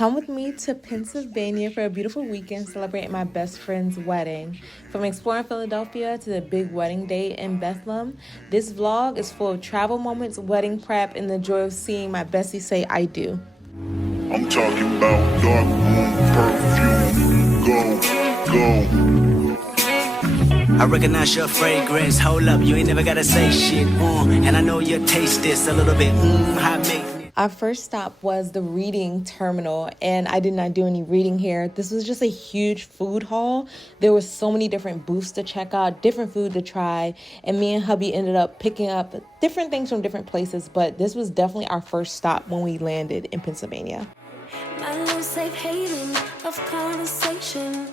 Come with me to Pennsylvania for a beautiful weekend celebrating my best friend's wedding. From exploring Philadelphia to the big wedding day in Bethlehem, this vlog is full of travel moments, wedding prep, and the joy of seeing my bestie say I do. I'm talking about dark room perfume. Go. I recognize your fragrance. Hold up, you ain't never gotta say shit. And I know you taste this a little bit. Hot make. Our first stop was the reading terminal, and I did not do any reading here. This was just a huge food hall. There were so many different booths to check out, different food to try, and me and hubby ended up picking up different things from different places, but this was definitely our first stop when we landed in Pennsylvania. My little safe haven of conversation,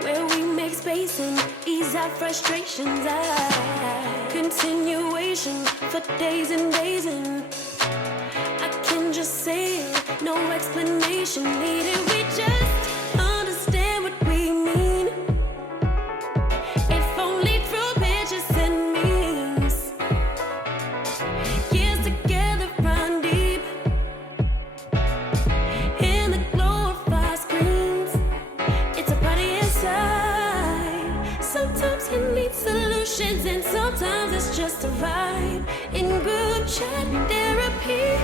where we make space and ease our frustrations. Continuation for days and days, and I can just say it, no explanation needed. We just understand what we mean, if only through pictures and memes. Years together run deep in the glow of our screens. It's a party inside. Sometimes you need solutions, and sometimes it's just a vibe in group chat therapy.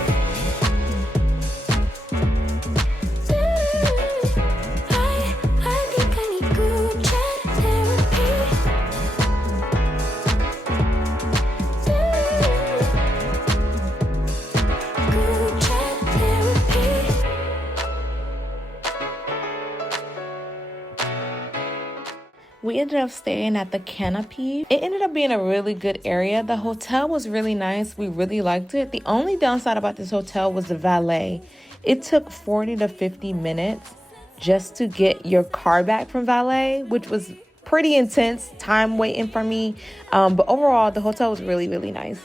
We ended up staying at the Canopy. It ended up being a really good area. The hotel was really nice. We really liked it. The only downside about this hotel was the valet. It took 40 to 50 minutes just to get your car back from valet, which was pretty intense time waiting for me. But overall, the hotel was really, really nice.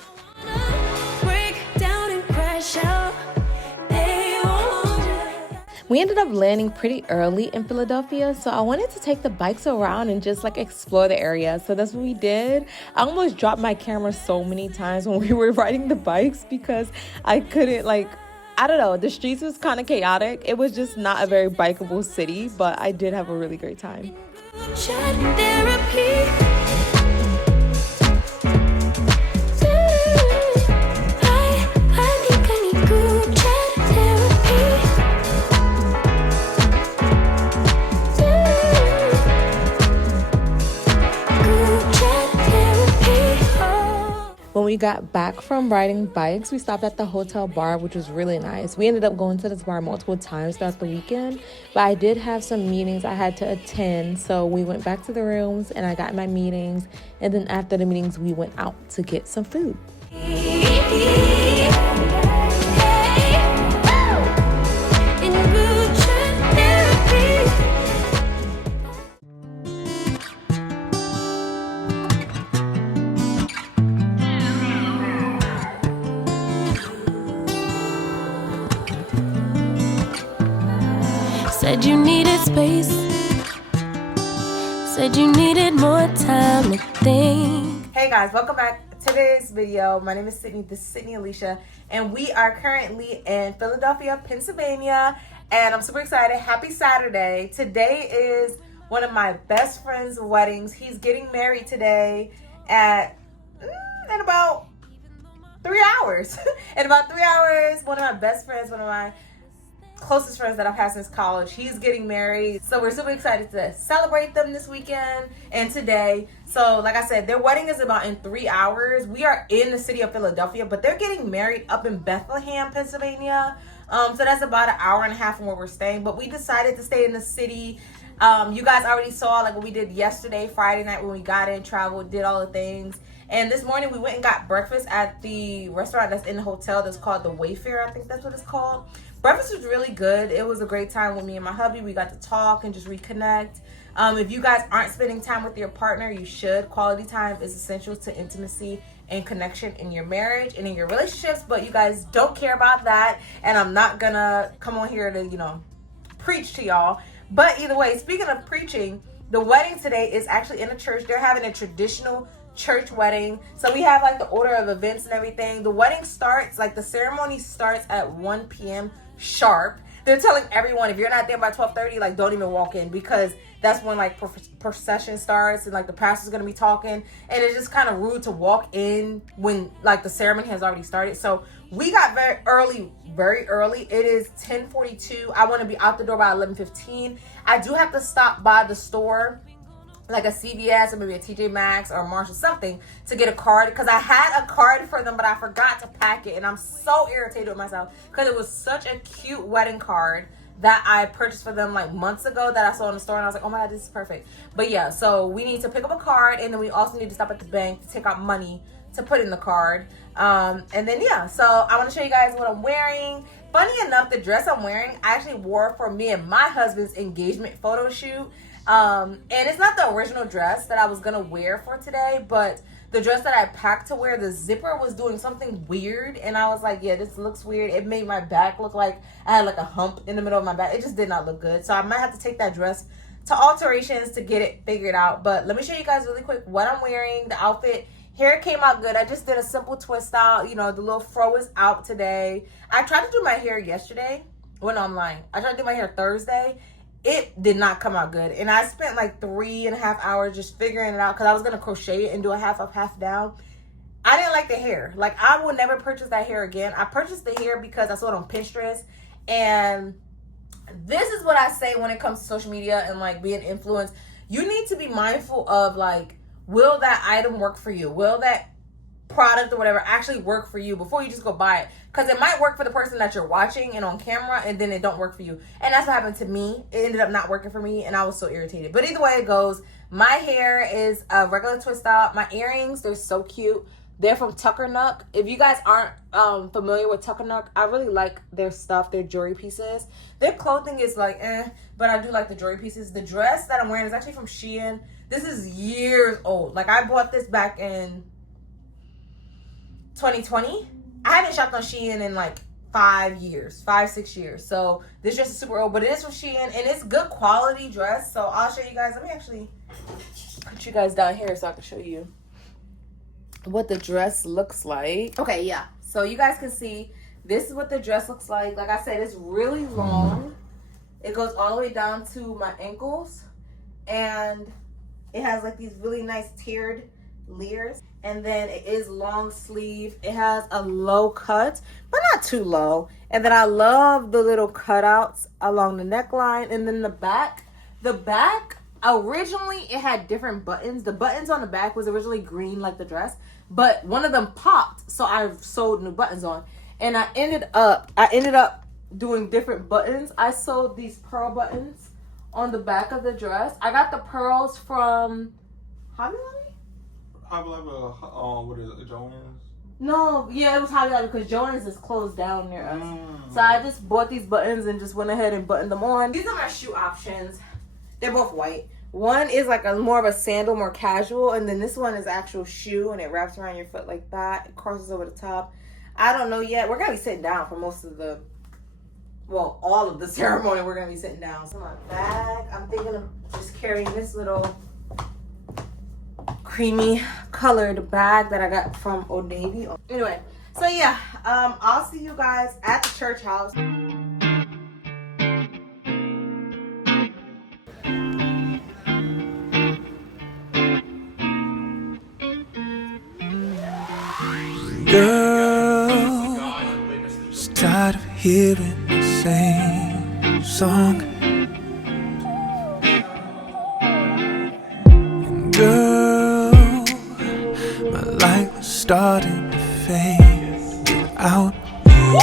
We ended up landing pretty early in Philadelphia, so I wanted to take the bikes around and just explore the area. So that's what we did. I almost dropped my camera so many times when we were riding the bikes because I couldn't I don't know, the streets was kind of chaotic. It was just not a very bikeable city, but I did have a really great time. When we got back from riding bikes, we stopped at the hotel bar, which was really nice. We ended up going to this bar multiple times throughout the weekend, but I did have some meetings I had to attend, so we went back to the rooms and I got my meetings, and then after the meetings, we went out to get some food. Said you needed space, said you needed more time to think. Hey guys, welcome back to today's video. My name is Sydney, this is Sydney Alicia, and we are currently in Philadelphia, Pennsylvania, and I'm super excited. Happy Saturday. Today is one of my best friend's weddings. He's getting married today in about 3 hours. In about 3 hours, one of my best friends, one of my closest friends that I've had since college, he's getting married, so we're super excited to celebrate them this weekend and today. So like I said, their wedding is about in 3 hours. We are in the city of Philadelphia, but they're getting married up in Bethlehem, Pennsylvania, so that's about an hour and a half from where we're staying, but we decided to stay in the city. You guys already saw what we did yesterday, Friday night, when we got in, traveled, did all the things. And this morning we went and got breakfast at the restaurant that's in the hotel that's called the Wayfair, I think that's what it's called. Breakfast was really good. It was a great time with me and my hubby. We got to talk and just reconnect. If you guys aren't spending time with your partner, you should. Quality time is essential to intimacy and connection in your marriage and in your relationships, but you guys don't care about that, and I'm not gonna come on here to, preach to y'all. But either way, speaking of preaching, the wedding today is actually in a church. They're having a traditional church wedding. So we have the order of events and everything. The wedding starts, the ceremony starts at 1 p.m. sharp. they're telling everyone, if you're not there by 12:30, like, don't even walk in, because that's when like procession starts and like the pastor's gonna be talking, and it's just kind of rude to walk in when like the ceremony has already started. So we got very early. It is 10:42. I want to be out the door by 11:15. I do have to stop by the store, like a CVS or maybe a TJ Maxx or a Marshall, something, to get a card, because I had a card for them but I forgot to pack it, and I'm so irritated with myself because it was such a cute wedding card that I purchased for them like months ago that I saw in the store, and I was like, oh my god, this is perfect. But yeah, so we need to pick up a card, and then we also need to stop at the bank to take out money to put in the card. And then yeah, so I want to show you guys what I'm wearing. Funny enough, the dress I'm wearing I actually wore for me and my husband's engagement photo shoot. And it's not the original dress that I was gonna wear for today, but the dress that I packed to wear, the zipper was doing something weird, and I was like, yeah, this looks weird. It made my back look like I had like a hump in the middle of my back. It just did not look good. So I might have to take that dress to alterations to get it figured out. But let me show you guys really quick what I'm wearing, the outfit. Hair came out good. I just did a simple twist out. You know, the little fro is out today. I tried to do my hair yesterday. Well, no, I'm lying. I tried to do my hair Thursday. It did not come out good. And I spent like 3.5 hours just figuring it out because I was going to crochet it and do a half up, half down. I didn't like the hair. Like, I will never purchase that hair again. I purchased the hair because I saw it on Pinterest. And this is what I say when it comes to social media and like being influenced. You need to be mindful of like, will that item work for you? Will that product or whatever actually work for you before you just go buy it? Because it might work for the person that you're watching and on camera, and then it don't work for you. And that's what happened to me. It ended up not working for me, and I was so irritated. But either way it goes, my hair is a regular twist out. My earrings, they're so cute. They're from Tuckernuck. If you guys aren't familiar with Tuckernuck, I really like their stuff, their jewelry pieces. Their clothing is like but I do like the jewelry pieces. The dress that I'm wearing is actually from Shein. This is years old. Like, I bought this back in 2020. I haven't shopped on Shein in like 5 years, 6 years. So this dress is super old, but it is from Shein, and it's good quality dress. So I'll show you guys. Let me actually put you guys down here so I can show you what the dress looks like. Okay, yeah. So you guys can see, this is what the dress looks like. Like I said, it's really long. It goes all the way down to my ankles, and it has like these really nice tiered layers, and then it is long sleeve. It has a low cut, but not too low. And then I love the little cutouts along the neckline. And then the back, originally it had different buttons. The buttons on the back was originally green like the dress, but one of them popped, so I sewed new buttons on. And I ended up doing different buttons. I sewed these pearl buttons on the back of the dress. I got the pearls from Hobby Lobby? Hobby Lobby, what is it, Joann's? No, yeah, it was Hobby Lobby because Joann's is closed down near us. So I just bought these buttons and just went ahead and buttoned them on. These are my shoe options. They're both white. One is like a more of a sandal, more casual, and then this one is actual shoe, and it wraps around your foot like that. It crosses over the top. I don't know yet. We're gonna be sitting down for most of the, well, all of the ceremony. We're gonna be sitting down. So my bag, I'm thinking of just carrying this little creamy colored bag that I got from Old Navy. Anyway, so yeah, I'll see you guys at the church house. Girl, just tired of hearing the same song. And girl, my life was starting to fade without you.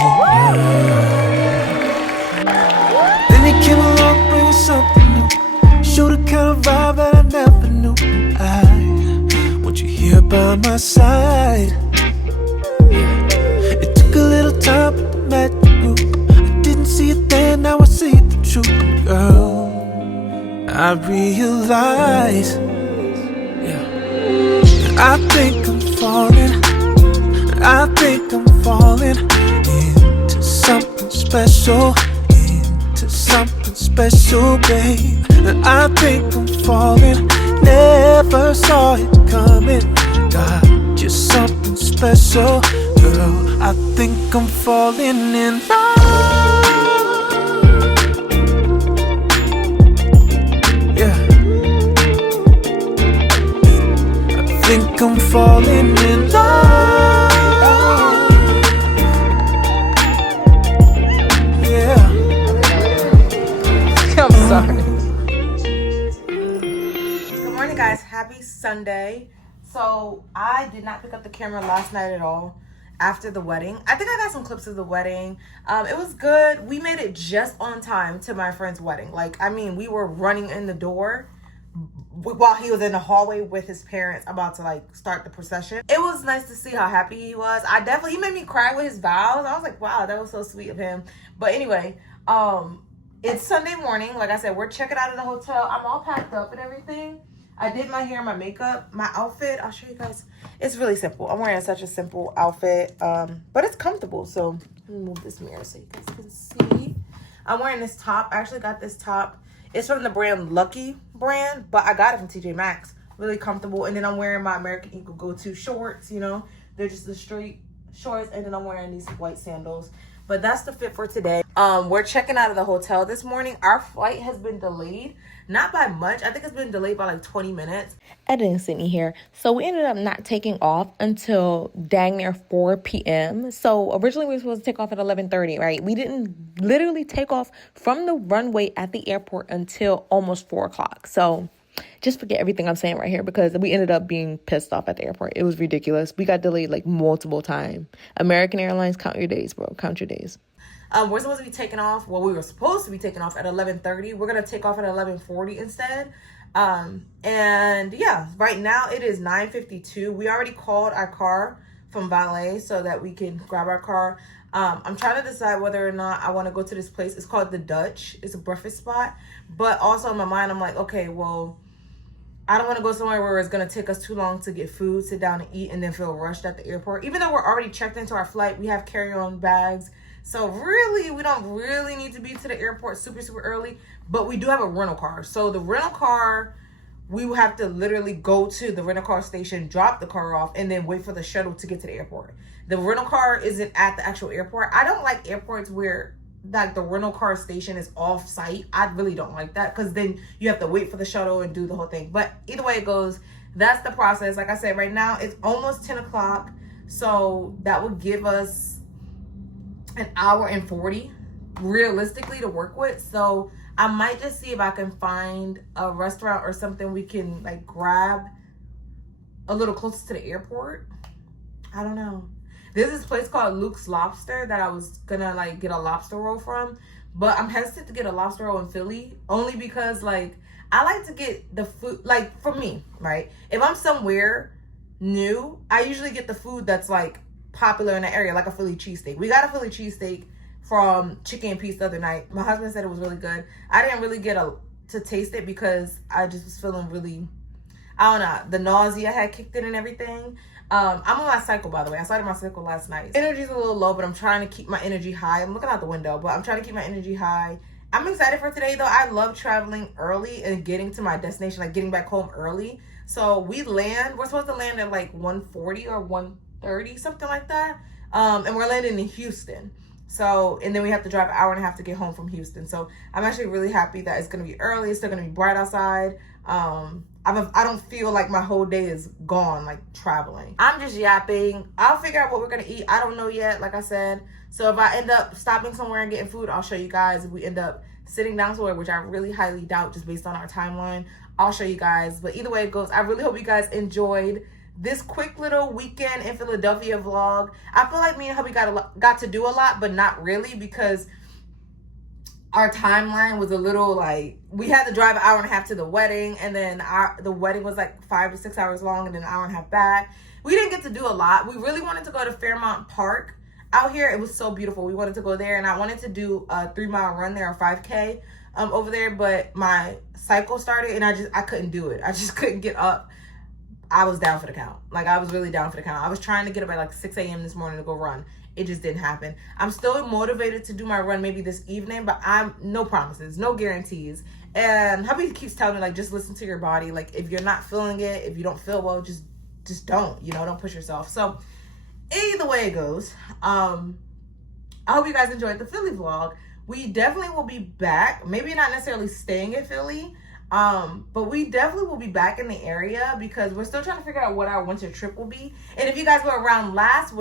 Then you came along bringing something new. Showed the kind of vibe that I never knew. I want you here by my side. It took a little time, but the magic grew. I didn't see it then, now I see the truth. Girl, I realize, I think I'm falling. I think I'm falling into something special. Into something special, babe. I think I'm falling. Never saw it coming. Got just something special. Girl, I think I'm falling in love. I'm falling in love. Yeah. I'm sorry. Good morning, guys. Happy Sunday. So I did not pick up the camera last night at all after the wedding. I think I got some clips of the wedding. It was good. We made it just on time to my friend's wedding. Like, I mean, we were running in the door while he was in the hallway with his parents about to like start the procession. It was nice to see how happy he was. He made me cry with his vows. I was like, wow, that was so sweet of him. But anyway, it's Sunday morning. Like I said, we're checking out of the hotel. I'm all packed up and everything. I did my hair, my makeup, my outfit. I'll show you guys. It's really simple. I'm wearing such a simple outfit, but it's comfortable. So let me move this mirror so you guys can see. I'm wearing this top. I actually got this top. It's from the brand Lucky brand, but I got it from TJ Maxx. Really comfortable. And then I'm wearing my American Eagle go-to shorts, you know. They're just the straight shorts. And then I'm wearing these white sandals. But that's the fit for today. We're checking out of the hotel this morning. Our flight has been delayed. Not by much. I think it's been delayed by like 20 minutes. Editing Sydney here. So we ended up not taking off until dang near 4 p.m. So originally we were supposed to take off at 11:30, right? We didn't literally take off from the runway at the airport until almost 4 o'clock. So just forget everything I'm saying right here because we ended up being pissed off at the airport. It was ridiculous. We got delayed like multiple times. American Airlines, count your days, bro. Count your days. We're supposed to be taking off. Well, we were supposed to be taking off at 11:30. We're going to take off at 11:40 instead. And yeah, right now it is 9:52. We already called our car from valet so that we can grab our car. I'm trying to decide whether or not I want to go to this place. It's called The Dutch. It's a breakfast spot. But also in my mind, I'm like, okay, well, I don't want to go somewhere where it's going to take us too long to get food, sit down and eat, and then feel rushed at the airport. Even though we're already checked into our flight, we have carry-on bags. So really, we don't really need to be to the airport super early, but we do have a rental car. So the rental car, we will have to literally go to the rental car station, drop the car off, and then wait for the shuttle to get to the airport. The rental car isn't at the actual airport. I don't like airports where like the rental car station is off site. I really don't like that because then you have to wait for the shuttle and do the whole thing. But either way it goes, that's the process. Like I said, right now it's almost 10 o'clock. So that would give us an hour and 40 realistically to work with. So I might just see if I can find a restaurant or something we can like grab a little closer to the airport. I don't know. There's this place called Luke's Lobster that I was gonna like get a lobster roll from, but I'm hesitant to get a lobster roll in Philly only because like I like to get the food, like for me, right? If I'm somewhere new, I usually get the food that's like popular in the area, like a Philly cheesesteak. We got a Philly cheesesteak from Chicken and Peace the other night. My husband said it was really good. I didn't really get to taste it because I just was feeling really, I don't know, the nausea had kicked in and everything. I'm on my cycle, by the way. I started my cycle last night. Energy's a little low, but I'm trying to keep my energy high. I'm looking out the window, but I'm trying to keep my energy high. I'm excited for today, though. I love traveling early and getting to my destination, like getting back home early. So we're supposed to land at like 1:40 or 1:30, something like that. And we're landing in Houston. So, and then we have to drive an hour and a half to get home from Houston. So I'm actually really happy that it's going to be early. It's still going to be bright outside. I don't feel like my whole day is gone, like traveling. I'm just yapping. I'll figure out what we're going to eat. I don't know yet, like I said. So if I end up stopping somewhere and getting food, I'll show you guys. If we end up sitting down somewhere, which I really highly doubt just based on our timeline, I'll show you guys. But either way it goes, I really hope you guys enjoyed this quick little weekend in Philadelphia vlog. I feel like me and hubby got to do a lot, but not really because our timeline was a little like, we had to drive an hour and a half to the wedding, and then the wedding was like 5 to 6 hours long, and then an hour and a half back. We didn't get to do a lot. We really wanted to go to Fairmount Park out here. It was so beautiful. We wanted to go there, and I wanted to do a 3-mile run there, or 5K over there, but my cycle started, and I couldn't do it. I just couldn't get up. I was down for the count. Like, I was really down for the count. I was trying to get up at like 6 a.m. this morning to go run. It just didn't happen. I'm still motivated to do my run maybe this evening, but no promises, no guarantees. And hubby keeps telling me, like, just listen to your body. Like, if you're not feeling it, if you don't feel well, just don't, don't push yourself. So either way it goes, I hope you guys enjoyed the Philly vlog. We definitely will be back. Maybe not necessarily staying in Philly, But we definitely will be back in the area because we're still trying to figure out what our winter trip will be. And if you guys were around last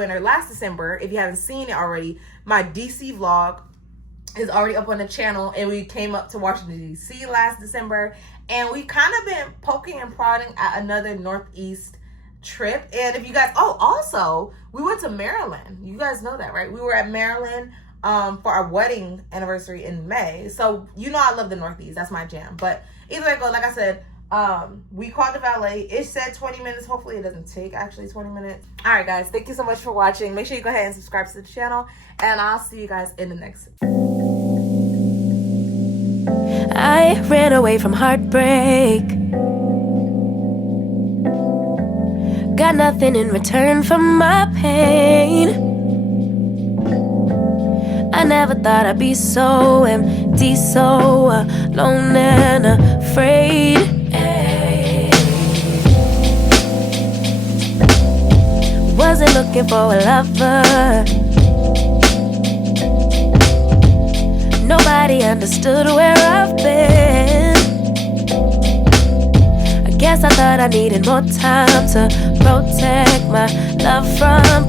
December, if you haven't seen it already, my DC vlog is already up on the channel, and we came up to Washington DC last December, and we kind of been poking and prodding at another Northeast trip. And if you guys, also we went to Maryland. You guys know that, right? We were at Maryland for our wedding anniversary in May. So you know I love the Northeast. That's my jam. But either way it goes, like I said, we called the valet. It said 20 minutes. Hopefully it doesn't take actually 20 minutes. All right, guys, thank you so much for watching. Make sure you go ahead and subscribe to the channel, and I'll see you guys in the next. I ran away from heartbreak. Got nothing in return for my pain. I never thought I'd be so empty, so alone and afraid. Wasn't looking for a lover. Nobody understood where I've been. I guess I thought I needed more time to protect my love from